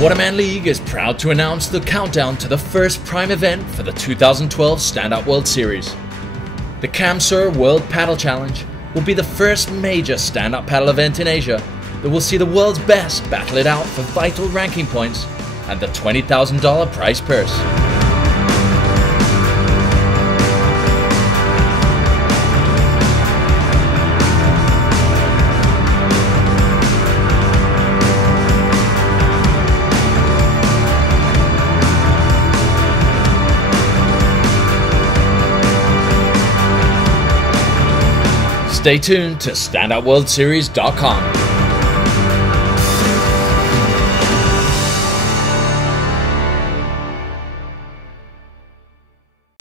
Waterman League is proud to announce the countdown to the first prime event for the 2012 Stand-Up World Series. The CAMSUR World Paddle Challenge will be the first major stand-up paddle event in Asia that will see the world's best battle it out for vital ranking points and the $20,000 prize purse. Stay tuned to StandUpWorldSeries.com.